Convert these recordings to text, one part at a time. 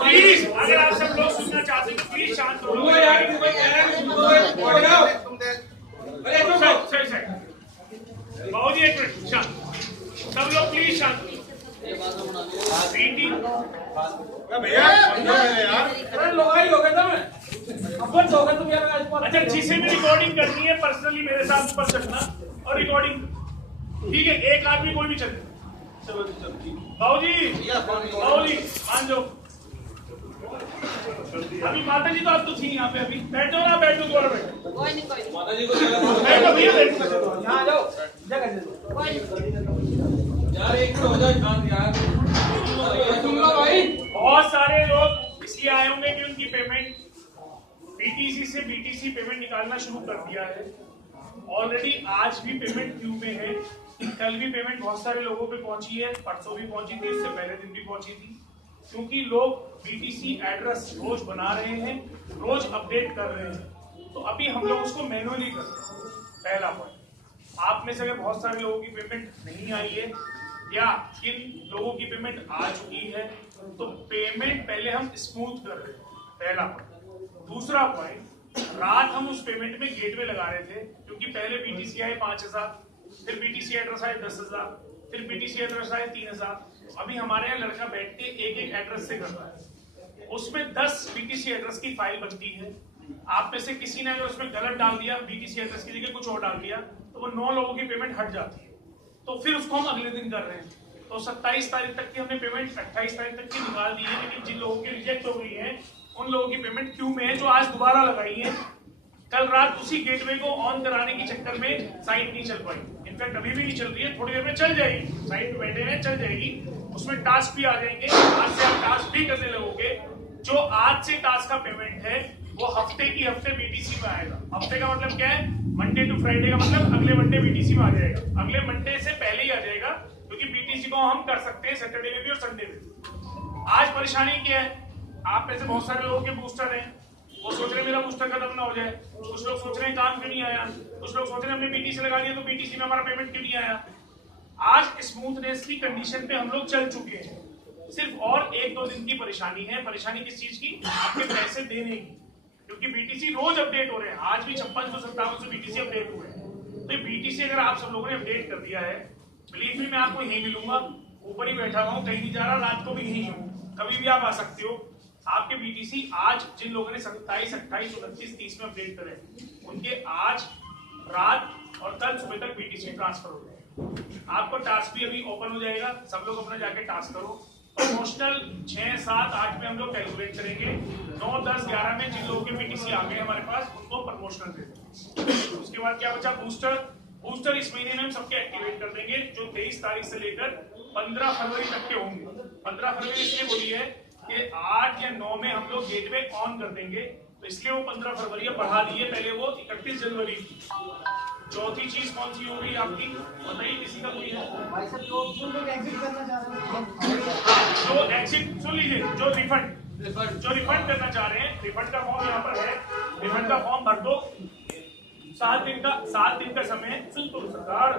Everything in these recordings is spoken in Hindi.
प्लीज अगर आप सब लोग सुनना चाहते हैं प्लीज शांत हो बहुत ही एक मिनट शांत, सब लोग प्लीज शांत। भैया अच्छा, जिसे भी रिकॉर्डिंग करनी है पर्सनली मेरे साथ ऊपर चलना और रिकॉर्डिंग ठीक है, एक आदमी कोई भी चले। चलो बाबूजी मान जाओ। अभी माता जी तो आप तो थी यहाँ पे, अभी बैठो ना, बैठो दोबारा बैठो। माता जी को बैठो भैया, बैठो यहाँ जाओ, यार एक हो जाए यार। बहुत सारे लोग इसलिए आए होंगे कि उनकी पेमेंट बीटीसी से बीटीसी पेमेंट निकालना शुरू कर दिया है। ऑलरेडी आज भी पेमेंट क्यू में है, कल भी पेमेंट बहुत सारे लोगों पे पहुंची है, परसों भी पहुंची थी, इससे पहले दिन भी पहुंची थी। क्योंकि लोग बीटीसी एड्रेस रोज बना रहे हैं, रोज अपडेट कर रहे हैं, तो अभी हम लोग उसको मैनुअली कर रहे हैं। पहला पॉइंट, आप में से अगर बहुत सारे लोगों की पेमेंट नहीं आई है या किन लोगों की पेमेंट आ चुकी है, तो पेमेंट पहले हम स्मूथ कर रहे हैं, पहला पॉइंट। दूसरा पॉइंट, रात हम उस पेमेंट में गेटवे लगा रहे थे, क्योंकि पहले बीटीसी आए 5000, फिर बीटीसी एड्रेस आए 10,000, फिर बीटीसी एड्रेस आए 3,000। अभी हमारे यहाँ लड़का बैठ के एक एक एड्रेस से कर रहा है, उसमें 10 बीटीसी एड्रेस की फाइल बनती है। आप में से किसी ने अगर उसमें गलत डाल दिया, बीटीसी एड्रेस की जगह कुछ और डाल दिया, तो वो 9 लोगों की पेमेंट हट जाती है। तो फिर उसको हम अगले दिन कर रहे हैं। तो 27 तारीख तक की हमने पेमेंट 28 तारीख तक की निकाल दी है, लेकिन जिन लोगों की रिजेक्ट हो गई है उन लोगों की पेमेंट क्यू में है, जो आज दोबारा लगाई है। कल रात उसी गेटवे को ऑन कराने के चक्कर में साइट नहीं चल पाई, इनफैक्ट अभी भी नहीं चल रही है, थोड़ी देर में चल जाएगी। साइट पे बैठे हैं, चल जाएगी, उसमें टास्क भी आ जाएंगे। आज से आप टास्क भी करने लगोगे। जो आज से टास्क का पेमेंट है वो हफ्ते की हफ्ते बीटीसी में आएगा। हफ्ते का मतलब क्या है? मंडे टू फ्राइडे का मतलब अगले मंडे बीटीसी में आ जाएगा। अगले मंडे से पहले ही आ जाएगा, क्योंकि बीटीसी को हम कर सकते हैं सैटरडे में भी और संडे में भी। आज परेशानी क्या है? आप में से बहुत सारे लोगों के बूस्टर हैं, वो सोच रहे मेरा बूस्टर खत्म ना हो जाए, कुछ लोग सोच रहे हैं काम क्यों नहीं आया, कुछ लोग सोच रहे हैं हमने बीटीसी लगा दिया तो बीटीसी में हमारा पेमेंट क्यों नहीं आया। आज स्मूथनेस की कंडीशन पे हम लोग चल चुके हैं, सिर्फ और 1-2 दिन की परेशानी है। परेशानी किस चीज की? आपके पैसे देने की, क्योंकि बीटीसी रोज अपडेट हो रहे हैं। आज भी 5657 बीटीसी अपडेट हुए हैं। तो बीटीसी अगर आप सब लोगों ने अपडेट कर दिया है, बिलीव मी मैं आपको यहीं मिलूंगा, ऊपर ही बैठा हुआ हूँ, कहीं नहीं जा रहा, रात को भी यहीं हूँ, कभी भी आप आ सकते हो। आपके बीटीसी आज जिन लोगों ने 27, 28, 29, 30 में अपडेट करे, उनके आज रात और कल सुबह तक बीटीसी ट्रांसफर हो गए। आपको टास्क भी अभी ओपन हो जाएगा, सब लोग अपना जाके टास्क करो। प्रमोशनल 6, 7, 8 में हम लोग कैलकुलेट करेंगे, 9, 10, 11 में जिन लोगों के बीटीसी आ गए हमारे पास उनको प्रमोशनल दे देंगे। उसके बाद क्या बचा? बूस्टर इस महीने में हम सबके एक्टिवेट कर देंगे, जो 23 तारीख से लेकर 15 फरवरी तक के होंगे। 15 फरवरी इसलिए बोली है कि 8 या 9 में हम लोग गेटवे ऑन कर देंगे, तो इसलिए वो 15 फरवरी बढ़ा दिए, पहले वो 31 जनवरी थी। चौथी चीज कौन सी होगी आपकी बताइए, किसी का कोई है? जो एग्जिट सुन लीजिए, जो रिफंड करना चाह रहे हैं, रिफंड का फॉर्म यहाँ पर है, रिफंड का फॉर्म भर दो। 7 दिन का समय, सुन तो सरकार,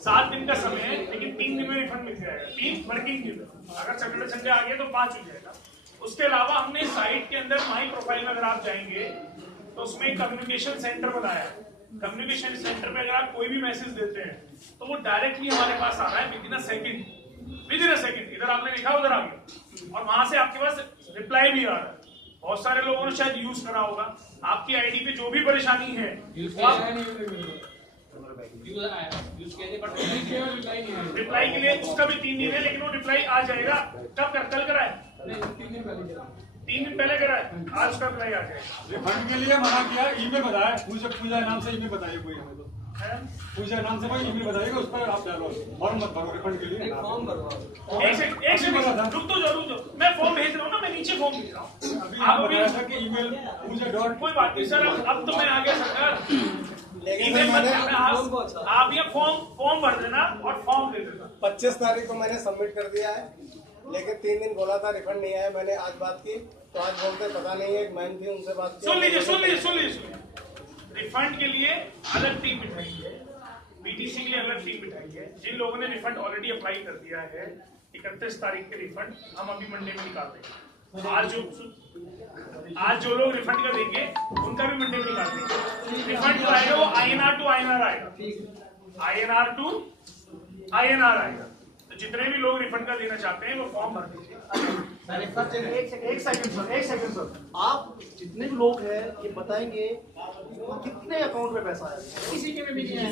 7 दिन का समय है, लेकिन 3 दिन में रिफंड मिल जाएगा। 3 वर्किंग दिन, अगर सैटरडे संडे आ गया तो 5 हो जाएगा। उसके अलावा हमने साइट के अंदर माई प्रोफाइल में अगर आप जाएंगे तो उसमें कम्युनिकेशन सेंटर बनाया है। कम्युनिकेशन सेंटर में अगर आप कोई भी मैसेज देते हैं तो वो डायरेक्टली हमारे पास आ रहा है विद इन अ सेकंड। इधर आपने लिखा उधर आ गया, और वहां से आपके पास रिप्लाई भी आ रहा है। बहुत सारे लोगों ने शायद यूज करा होगा। आपकी आईडी पे जो भी परेशानी है रिप्लाई के लिए, उसका भी 3 दिन है, लेकिन वो रिप्लाई आ जाएगा। कब कल करा है? 3 दिन पहले करा है, आज उसका रिप्लाई आ जाएगा। रिफंड के लिए मना किया, ईमेल बताया, पूजा नाम से ईमेल बताइए कोई हमें, तो पूजा नाम से कोई ईमेल बताइएगा, उस पर आप डालो, फॉर्म मत भरो रिफंड के लिए। फॉर्म भरवा एक सेकंड रुक तो जरूर, मैं फॉर्म भेज रहा हूँ ना, मैं नीचे फॉर्म भेज रहा हूँ। आप बताया था कि ईमेल पूजा डॉट, कोई बात नहीं सर, अब तो मैं आ गया सरकार। ईमेल मत करना, आप ये फॉर्म भर देना और फॉर्म दे देना। 25 तारीख को मैंने सबमिट कर दिया है, लेकिन 3 दिन बोला था रिफंड नहीं आया। मैंने आज बात की तो आज बोलते पता नहीं है, एक मैम थी उनसे बात की। सुन लीजिए, रिफंड के लिए अलग टीम बिठाई है, बीटीसी के लिए अलग टीम बिठाई है। जिन लोगों ने रिफंड ऑलरेडी अप्लाई कर दिया है 31 तारीख के रिफंड हम अभी मंडे में निकाल देंगे। आज जो लोग रिफंड का देंगे उनका भी मंडे में निकाल देंगे। रिफंड जो आएगा वो INR टू INR आएगा, INR टू INR आएगा। तो जितने भी लोग रिफंड का देना चाहते हैं वो फॉर्म भर दीजिए। एक सेकंड सर, आप जितने भी लोग हैं ये बताएंगे कितने अकाउंट में पैसा है? किसी के में भी नहीं आया।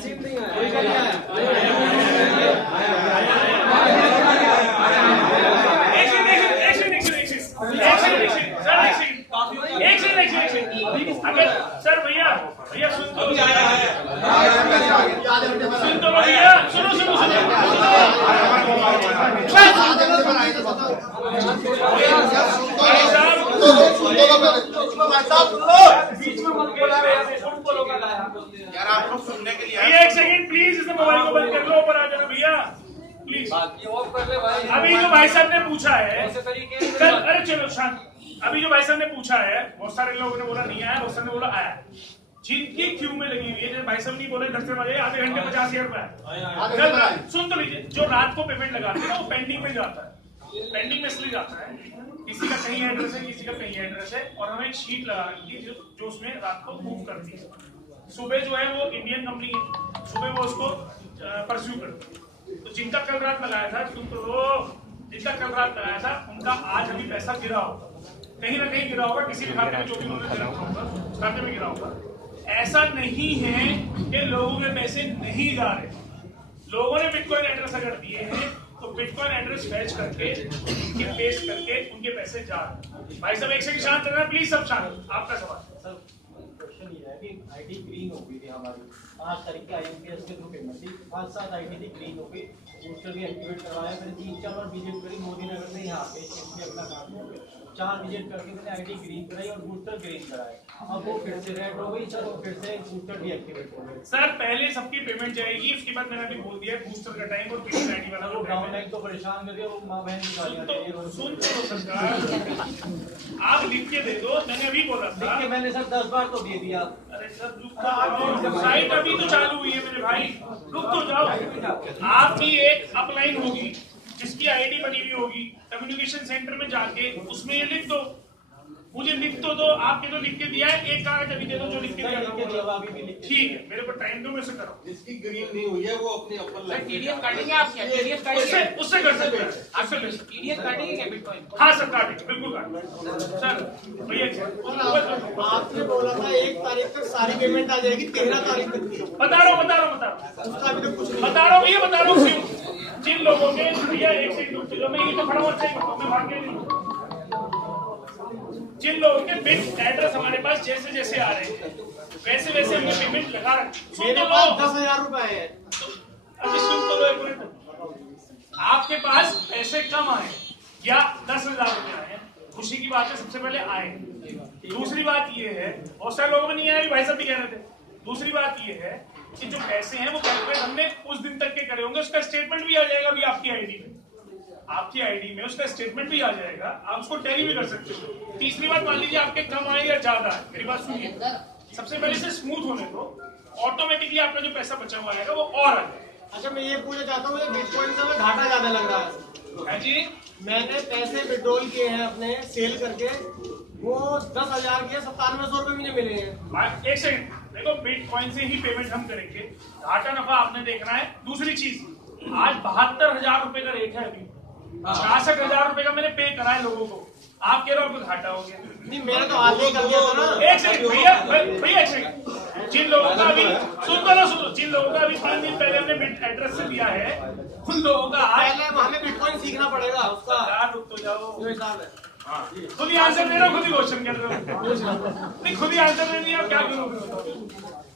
अगर सर भैया सुन तो भैया सुनो यार आप लोग सुनने के लिए एक सेकंड प्लीज, इस मोबाइल को बंद कर लो, ऊपर आ जाना भैया प्लीज। अभी जो भाई साहब ने पूछा है सर, अरे चलो शांत। अभी जो भाई साहब ने पूछा है बहुत सारे लोगों ने बोला नहीं आया, बहुत सारे ने बोला आया। जिनकी क्यू में लगी हुई है, भाई साहब नहीं बोले 10 से बजे आधे घंटे 50,000 रुपए सुन तो लीजिए। जो रात को पेमेंट लगाते हैं ना वो पेंडिंग में जाता है। पेंडिंग में इसलिए जाता है किसी का कहीं एड्रेस है, किसी का कहीं एड्रेस है, और हमें एक शीट लगा रखी है जो उसमें रात को मूव करती है। सुबह जो है वो इंडियन कंपनी है, सुबह वो उसको परस्यू करती है। तो जिनका कल रात लगाया था जिनका कल रात लगाया था उनका आज अभी पैसा गिरा होगा, कहीं ना कहीं गिरा होगा, किसी भी खाते में जो भी उन्होंने गिरा होगा उस खाते में गिरा होगा। ऐसा नहीं है कि लोगों के पैसे नहीं जा रहे। लोगों ने बिटकॉइन एड्रेस अगर दिए हैं तो बिटकॉइन एड्रेस फैच करके इनके पेस्ट करके उनके पैसे जा रहे। भाई साहब एक सेकंड शांत रहना प्लीज, सब शांत। आपका सवाल सर, क्वेश्चन ये है कि आईडी ग्रीन हो गई थी हमारी 5 तारीख के IMPS के थ्रू पेमेंट थी, 5-7 आईडी थी ग्रीन हो गई, बूस्टर भी एक्टिवेट करवाया, फिर 3-4 बार विजिट करी मोदी नगर से यहाँ पे अपना काम हो गया, 4 विजिट करके मैंने आईडी ग्रीन कराई और बूस्टर ग्रीन कराया। अब वो फिर से रेड हो गई सर, और फिर से बूस्टर डीएक्टिवेट हो गया। सर पहले सबकी पेमेंट जाएगी, उसके बाद मैंने अभी बोल दिया बूस्टर का टाइम और ग्रीन आईडी वाला वो डाउनलाइन तो परेशान कर दिया, वो माँ बहन की गालियां दे रही है। सुन तो सरकार, आप लिख के दे दो, मैंने अभी बोला था। लिख के मैंने सर 10 बार तो दे दिया। अरे सर साइट अभी तो चालू हुई है मेरे भाई, रुक तो जाओ। आपकी एक अपलाइन होगी जिसकी आईडी बनी हुई होगी, कम्युनिकेशन सेंटर में जाके उसमें ये लिख दो, मुझे लिख तो दो। आपने तो लिख के दिया है, एक कागज अभी दे दो जो लिख के दिया है। ठीक है, मेरे को टाइम दो, मैं से करो। जिसकी ग्रीन नहीं हुई है वो अपनी अपन टीडीएस काटेंगे आप क्या? टीडीएस काटेंगे? उससे कर सकते हैं, आपसे ले सकते टीडीएस काटेंगे क्या बिटकॉइन? हाँ सर काटेंगे, बिल्कुल काटेंगे सर। भैया आपने बोला था 1 तारीख तक सारी पेमेंट आ जाएगी, 13 तारीख तक की। बता रहा हूँ उसका अभी तक कुछ नहीं। बता रहा हूँ भैया, बता रहा हूँ। जिन लोगों के भैया एक सेकंड, मैं ये तो खड़ा हुआ मैं भाग के नहीं। जिन लोगों के बिल एड्रेस हमारे पास जैसे जैसे आ रहे हैं वैसे वैसे हमने पेमेंट लगा रखी। मेरे पास 10,000 रुपए है। अभी सुन तो लो एक मिनट। आपके पास पैसे कम आए या 10,000 रुपए आए, खुशी की बात है, सबसे पहले आए। दूसरी बात ये है, बहुत सारे लोगों में नहीं आया, भाई साहब भी कह रहे थे। दूसरी बात ये है कि जो पैसे हैं वो कैलकुलेट हमने उस दिन तक के करे होंगे, उसका स्टेटमेंट भी आ जाएगा अभी आपकी आईडी में। आपकी आईडी में उसका स्टेटमेंट भी आ जाएगा, आप उसको टैली भी कर सकते हो। तीसरी बात, मान लीजिए आपके कम आए या ज्यादा आए, मेरी बात सुनिए, सबसे पहले से स्मूथ होने दो, ऑटोमेटिकली आपका जो पैसा बचा हुआ आएगा वो और आ जाएगा। अच्छा, मैं ये पूछना चाहता हूँ, मुझे बिटकॉइन से घाटा ज्यादा लग रहा है जी। मैंने पैसे विड्रॉल किए हैं अपने सेल करके, वो 10,000 के 9700 रुपए मुझे मिले हैं। एक सेकंड देखो, बिटकॉइन से ही पेमेंट हम करेंगे, घाटा नफा आपने देखना है। दूसरी चीज, आज 72,000 रुपए का रेट है, अभी 66,000 रुपए का मैंने पे करा है लोगों को। आप कह रहे हो घाटा हो गया? नहीं, मैंने तो आधे कर दिया था ना। एक सेकंड भैया एक सेकंड। जिन लोगों का अभी सुनो, जिन लोगों का अभी 5 दिन पहले हमने बिट एड्रेस से दिया है उन लोगों का पहले हमें बिटकॉइन सीखना पड़ेगा उसका। यार रुक तो जाओ, जो हिसाब है। खुद ही आंसर दे रहे हो, खुद ही क्वेश्चन कर रहे हो। नहीं, खुद ही आंसर दे दिया, आप क्या करोगे?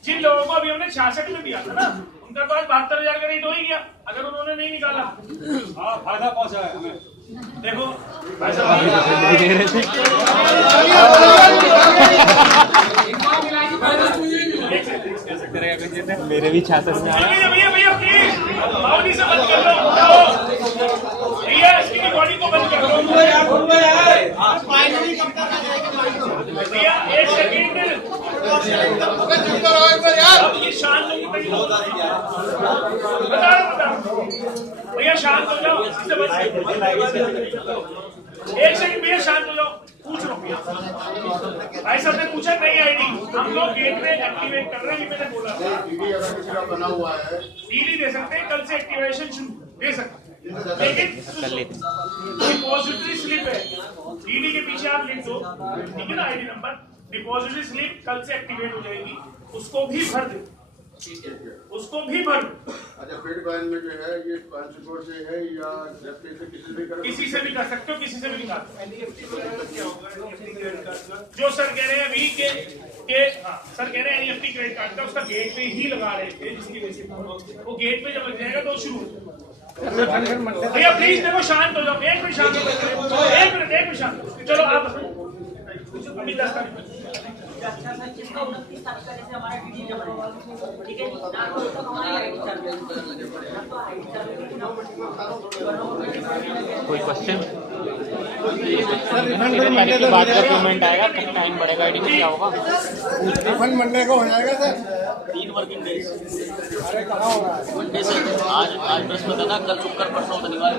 जिन लोगों को अभी हमने 66 में दिया था ना, उनका तो आज 72,000 का रेट हो ही गया, अगर उन्होंने नहीं निकाला। हाँ, फायदा पहुंचा है हमें। देखो भाई मेरे भी 66 में आया। भैया प्लीज बाउंड्री से बंद कर लो भैया, इसकी रिकॉर्डिंग को बंद कर लो फाइनली कब तक आ जाएगी? भैया। एक सेकंड अब ये शांत होगी बता भैया, शांत हो जाओ। एक सेकंड भैया, शांत हो जाओ। पूछ रहा हूँ भाई साहब ने पूछा नहीं आईडी, हम लोग गेट में एक्टिवेट कर रहे हैं। मैंने बोला था बना हुआ है, डीडी दे सकते हैं, कल से एक्टिवेशन शुरू दे सकते हैं, लेकिन डिपॉजिटरी स्लिप है, डीडी के पीछे आप लिख दो, ठीक है ना, आईडी नंबर। डिपॉजिटरी स्लिप कल से एक्टिवेट हो जाएगी, उसको भी भर दो, उसको भी भर दो। अच्छा, फीड कॉइन में जो है ये कॉन्सिक्योर से है या किसी से भी कर सकते हो, किसी से भी निकाल। जो सर कह रहे हैं अभी के हाँ, सर कह रहे हैं एनईएफटी क्रेडिट कार्ड का उसका गेट पे ही लगा रहे थे, जिसकी वजह से वो गेट पे जब लग जाएगा तो शुरू हो जाएगा। भैया प्लीज देखो, शांत हो जाओ, एक मिनट शांत हो जाओ, एक मिनट शांत। चलो आप अभी 10 तारीख अच्छा सर, जिसका 29 तारीख का जैसे हमारा वीडियो जमा है, ठीक है, ना तो हमारी आईडी चालू है, तो आईडी चालू। कोई क्वेश्चन? तारीख के बाद का पेमेंट आएगा, कब टाइम बढ़ेगा, आईडी में क्या होगा? रिफंड मंडे को हो जाएगा सर, 3 वर्किंग डेज। मंडे से आज बृहस्पति था, कल शुक्र परसों शनिवार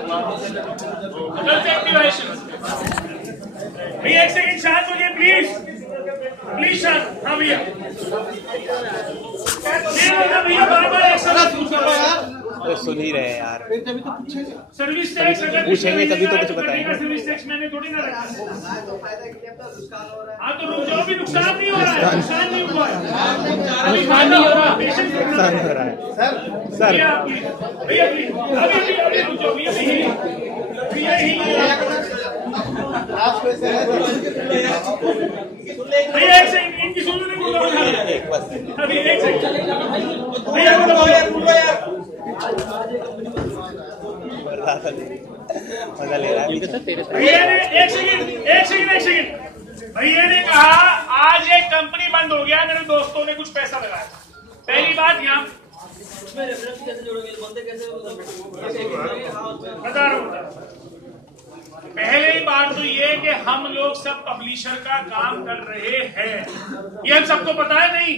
भैया एक सेकंड शांत हो जाइए प्लीज शांत। हाँ भैया, भैया बार-बार एक सवाल पूछ रहा है यार, तो सुन ही रहे यार, सर्विस टैक्स अगर पूछेंगे तभी तो कुछ बताएंगे। सर्विस टैक्स मैंने थोड़ी ना रखा। हाँ तो रुक जाओ, भी नुकसान नहीं हो रहा है, नुकसान नहीं हुआ है, नुकसान नहीं हो रहा, नुकसान हो रहा है सर। भैया अभी रुक जाओ भैया एक सेकंड, इनकी सुनने को अभी एक सेकंड भैया मजा ले रहा है भैया ने एक सेकंड भैया ने कहा आज एक कंपनी बंद हो गया, मेरे दोस्तों ने कुछ पैसा लगाया। पहली बात यहाँ बता रहा हूँ, पहली बात तो ये कि हम लोग सब पब्लिशर का काम कर रहे हैं, ये हम सबको पता है नहीं।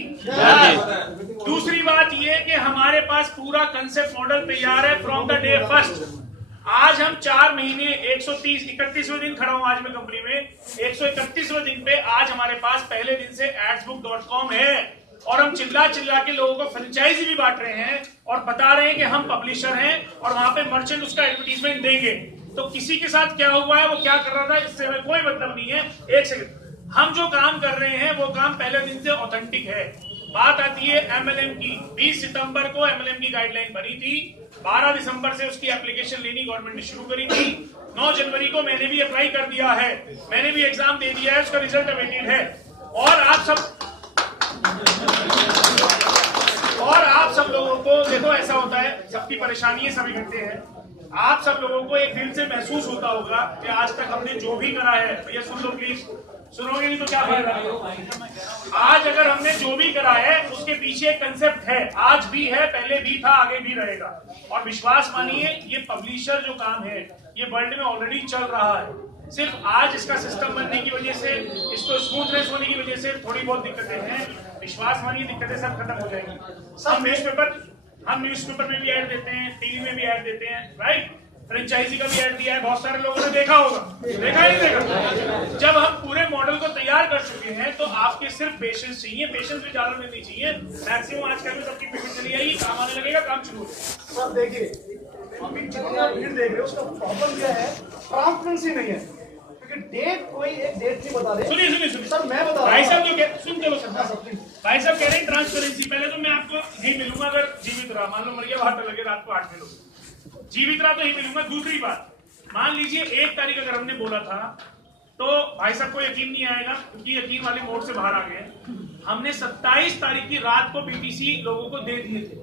दूसरी बात ये कि हमारे पास पूरा कंसेप्ट मॉडल तैयार है फ्रॉम द डे फर्स्ट। आज हम 4 महीने 131वें दिन खड़ा हूं आज मैं कंपनी में, 131वें दिन पे आज हमारे पास पहले दिन से adsbook.com है और हम चिल्ला के लोगों को फ्रेंचाइजी भी बांट रहे हैं और बता रहे हैं कि हम पब्लिशर हैं और वहां पे मर्चेंट उसका एडवर्टीजमेंट देंगे। तो किसी के साथ क्या हुआ है, वो क्या कर रहा था, इससे हमें कोई मतलब नहीं है। एक सेकंड, हम जो काम कर रहे हैं वो काम पहले दिन से ऑथेंटिक है। बात आती है एमएलएम की, 20 सितंबर को एमएलएम की गाइडलाइन बनी थी, 12 दिसंबर से उसकी एप्लीकेशन लेनी गवर्नमेंट ने शुरू करी थी, 9 जनवरी को मैंने भी अप्लाई कर दिया है, मैंने भी एग्जाम दे दिया है, उसका रिजल्ट अवेटेड है। और आप सब लोगों को देखो, ऐसा होता है, सबकी परेशानी है, सब इकट्ठे हैं। आप सब लोगों को एक दिल से महसूस होता होगा कि आज तक हमने जो भी करा है, भैया सुन लो प्लीज, सुनोगे नहीं तो क्या फायदा। आज अगर हमने जो भी करा है उसके पीछे एक कंसेप्ट है, आज भी है, पहले भी था, आगे भी रहेगा। और विश्वास मानिए, ये पब्लिशर जो काम है ये वर्ल्ड में ऑलरेडी चल रहा है। सिर्फ आज इसका सिस्टम बनने की वजह से, इसको स्मूथनेस होने की वजह से थोड़ी बहुत दिक्कतें हैं। विश्वास मानिए, दिक्कतें सब खत्म हो जाएंगी। हम न्यूज़पेपर में भी ऐड देते हैं, टीवी में भी ऐड देते हैं, राइट। फ्रेंचाइजी का भी ऐड दिया है, बहुत सारे लोगों ने देखा होगा, देखा नहीं देखा। जब हम पूरे मॉडल को तैयार कर चुके हैं तो आपके सिर्फ पेशेंस चाहिए, पेशेंस भी ज्यादा देनी चाहिए। मैक्सिमम आजकल में सबकी पेमेंट चली आएगी, काम आने लगेगा, काम शुरू हो जाएगा। सर देखिए, अभी जितनी आप भीड़ देख रहे हो उसका प्रॉब्लम क्या है, ट्रांसपेरेंसी नहीं है, क्योंकि डेट कोई एक डेट नहीं बता रहे। सुनिए सर, मैं बता भाई साहब जो सुनते हो सर, भाई साहब कह रहे हैं ट्रांसपेरेंसी। पहले तो मैं आपको नहीं मिलूंगा अगर जीवित रहा, मान लो मर गया, बाहर लगे रात को 8 मिलो, जीवित रहा तो ही मिलूंगा। दूसरी बात, मान लीजिए 1 तारीख अगर हमने बोला था तो भाई साहब को यकीन नहीं आएगा, क्योंकि यकीन वाले मोड से बाहर आ गए। हमने 27 तारीख की रात को बीटीसी लोगों को दे दिए थे,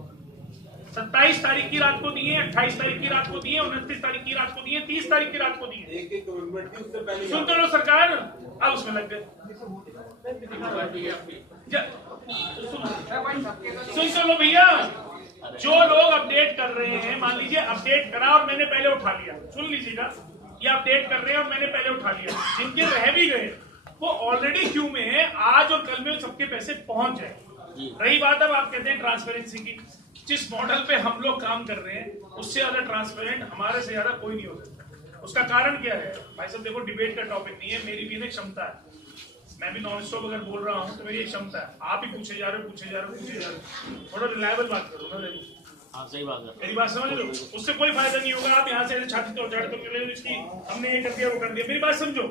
27 तारीख की रात को दिए, 28 तारीख की रात को दिए, 29 तारीख की रात को दिए, 30 तारीख की रात को दिए। सुनते रहो सरकार, अब उसमें लग गए। सुनते लो भैया, जो लोग अपडेट कर रहे हैं, मान लीजिए अपडेट करा और मैंने पहले उठा लिया, सुन लीजिएगा, ये अपडेट कर रहे हैं और मैंने पहले उठा लिया, जिनके रह भी गए वो ऑलरेडी क्यू में है, आज और कल में सबके पैसे पहुंच जाए। रही बात अब आप कहते हैं ट्रांसपेरेंसी की, जिस मॉडल पे हम लोग काम कर रहे हैं उससे ज्यादा ट्रांसपेरेंट हमारे से ज्यादा कोई नहीं हो सकता। उसका कारण क्या है भाई साहब, देखो डिबेट का टॉपिक नहीं है, मेरी भी एक क्षमता है, मैं भी नॉन स्टॉप अगर बोल रहा हूँ तो मेरी एक क्षमता है। आप ही पूछे जा रहे हो, थोड़ा रिलायबल बात करो ना। हाँ सही बात है, मेरी बात समझ लो, उससे कोई फायदा नहीं होगा। आप यहाँ से छाती तो उठाड़ तो इसकी हमने ये कर दिया वो कर दिया, मेरी बात समझो,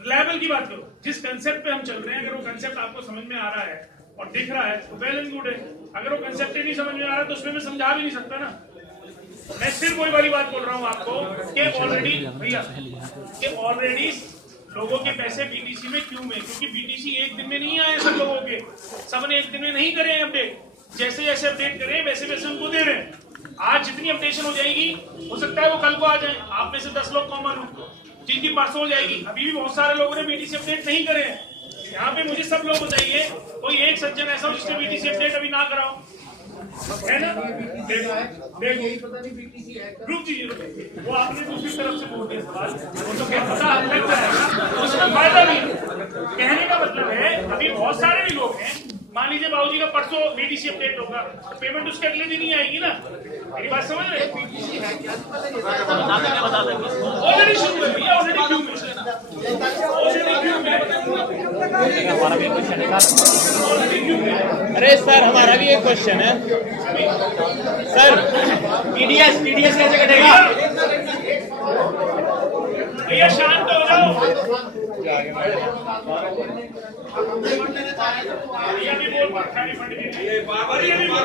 रिलायबल की बात करो। जिस कंसेप्ट पे हम चल रहे हैं अगर वो कंसेप्ट आपको समझ में आ रहा है और दिख रहा है तो वेल एंड गुड है। अगर वो कंसेप्ट ही नहीं समझ में आ रहा है तो उसमें मैं समझा भी नहीं सकता ना। मैं सिर्फ वही वाली बात बोल रहा हूँ आपको कि ऑलरेडी भैया कि ऑलरेडी लोगों के पैसे बीटीसी में क्यों में, क्योंकि बीटीसी एक दिन में नहीं आए सब लोगों के, सबने एक दिन में नहीं करे अपडेट। जैसे जैसे अपडेट करें वैसे वैसे उनको दे रहे हैं। आज जितनी अपडेशन हो जाएगी हो सकता है वो कल को आ जाए। आप में से 10 लोग कॉमन हो जिनकी परसों हो जाएगी। अभी भी बहुत सारे लोगों ने बीटीसी अपडेट नहीं करे हैं। यहाँ पे मुझे सब लोग बताइए कोई एक सज्जन ऐसा हो जिसने बीटीसी अपडेट अभी ना कराओ, है ना? रुक जाइए, वो आपने दूसरी तरफ से बोल दिया सवाल, वो तो क्या पता लग जाएगा, उसमें फायदा नहीं। कहने का मतलब है अभी बहुत सारे भी लोग हैं, मान लीजिए बाबूजी का परसों बीटीसी अपडेट होगा, पेमेंट उसके अगले दिन ही आएगी ना। मेरी बात समझ रहे? ऑलरेडी शुरू है भैया, ऑलरेडी क्यों में, हमारा भी क्वेश्चन है। अरे सर हमारा भी एक क्वेश्चन है सर, टीडीएस कैसे कटेगा? भैया शांत हो जाओ। भैया भी बोल पा रिफंड के लिए, अभी भी बोल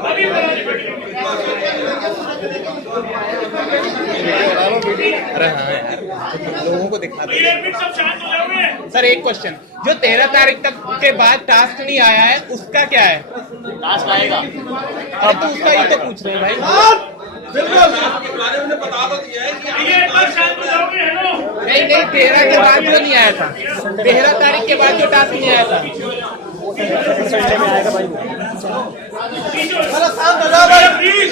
अभी अरे हाँ यार लोगों को दिखा दो। सब शांत हो जाओगे। सर एक क्वेश्चन, जो 13 तारीख तक के बाद टास्क नहीं आया है उसका क्या है? टास्क आएगा। अब तो उसका ही तो पूछ रहे हैं भाई। बता तो दिया है कि भैया एक बार शांत हो जाओगे, हेलो। नहीं 13 के बाद जो नहीं आया था, 13 तारीख के बाद जो टास्क नहीं आया था प्लीज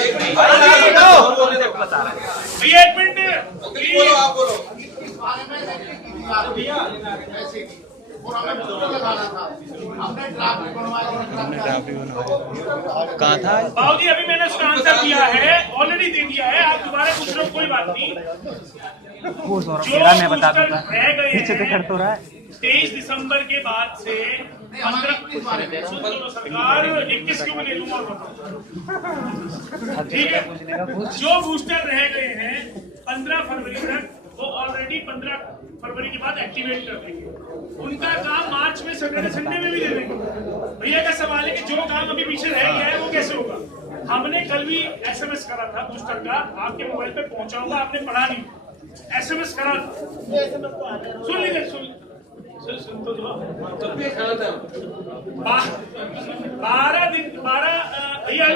भैया एक मिनट प्लीज। आप बोलो। कहाँ था? बाबूजी अभी मैंने उसका आंसर दिया है, ऑलरेडी दे दिया है, आप दोबारा पूछ रहे हो कोई बात नहीं। मैं बता दूंगा, पीछे से कर तो रहा है। 23 दिसंबर के बाद से 15 सरकार 21 क्यों ले लूंगा, ठीक है? जो बूस्टर रह गए हैं 15 फरवरी तक, वो ऑलरेडी 15 फरवरी के बाद एक्टिवेट कर देंगे। उनका काम मार्च में सैटरडे संडे में भी दे देंगे। भैया का सवाल है कि जो काम अभी पीछे रह गया है वो कैसे होगा? हमने कल भी एसएमएस करा था बूस्टर का, आपके मोबाइल पे पहुंचा होगा, आपने पढ़ा नहीं, एसएमएस करा था। सुन लीजिए, सुन तो दो। 12 दिन 12 भैया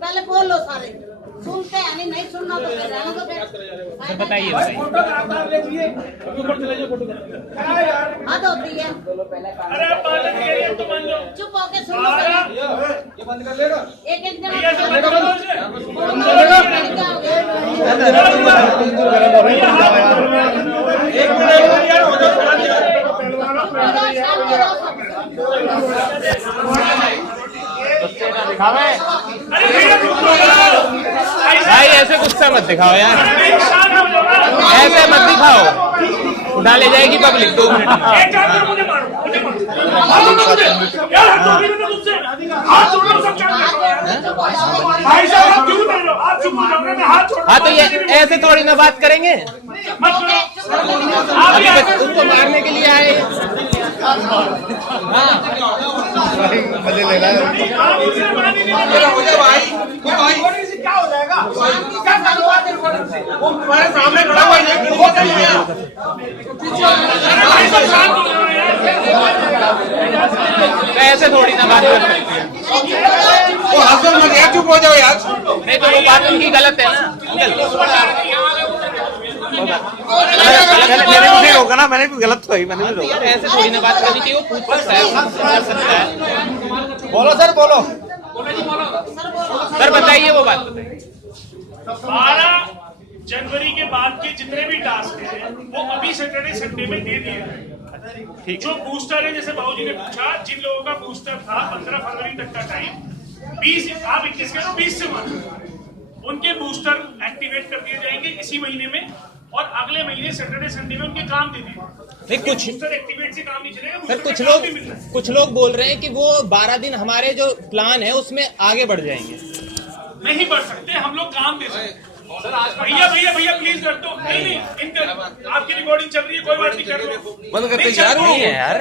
पहले बोल लो, सारे सुनते हैं नहीं सुनना तो फिर रहने दो। सर बताइए हद होती है। अरे आप बात कह रहे हैं तो मान लो, चुप होके सुन लो। ये बंद कर लेगा। एक भैया से मत बोलो उसे। अरे भैया भाई ऐसे गुस्सा मत दिखाओ यार, ऐसे मत दिखाओ, उठा ले जाएगी पब्लिक 2 मिनट में। मुझे मारो, मुझे मारो यार, हाथ जोड़ो सब भाई साहब, आप क्यों कर रहे हो? आप चुप हो जाओ, मैं हाथ छोड़। हाँ तो ये ऐसे थोड़ी ना बात करेंगे, मत करो। अभी बस उनको मारने के लिए आए। हाँ मजे ले रहा है। आप मुझसे मारने नहीं लगे। भाई क्या हो जाएगा? क्या चालू है तेरे को? वो तुम्हारे सामने खड़ा हुआ है। भाई साहब शांत हो जाओ यार। ऐसे थोड़ी ना बात कर सकते हैं। वो हंसो मत यार, चुप हो जाओ यार। नहीं तो वो बात उनकी गलत है ना। मैंने भी रोका ना, मैंने भी गलत तो मैंने भी रोका। ऐसे थोड़ी ना बात करनी चाहिए, वो पूछ सकता है, कर सकता है। बोलो सर, बोलो। सर बताइए वो बात बताइए। 12 जनवरी के बाद के जितने भी टास्क हैं वो अभी सैटरडे संडे में दे दिए गए। जो बूस्टर है, जैसे बाबूजी ने पूछा, जिन लोगों का बूस्टर था 15 फरवरी तक का टाइम, 20 आप 21 कह रहे हो, 20 से मान उनके बूस्टर एक्टिवेट कर दिए जाएंगे इसी महीने में, और अगले महीने सैटरडे संडे में उनके काम दे दिए। नहीं, कुछ बूस्टर एक्टिवेट से काम नहीं चलेगा। सर, बूस्टर का काम भी मिल रहा है। कुछ लोग बोल रहे हैं कि वो 12 दिन हमारे जो प्लान है उसमें आगे बढ़ जाएंगे। नहीं बढ़ सकते, हम लोग काम दे सकते हैं। भैया प्लीज कर दो। नहीं, आपकी रिकॉर्डिंग चल रही है, कोई बात नहीं, कर लो। बंद करते यार, नहीं है यार,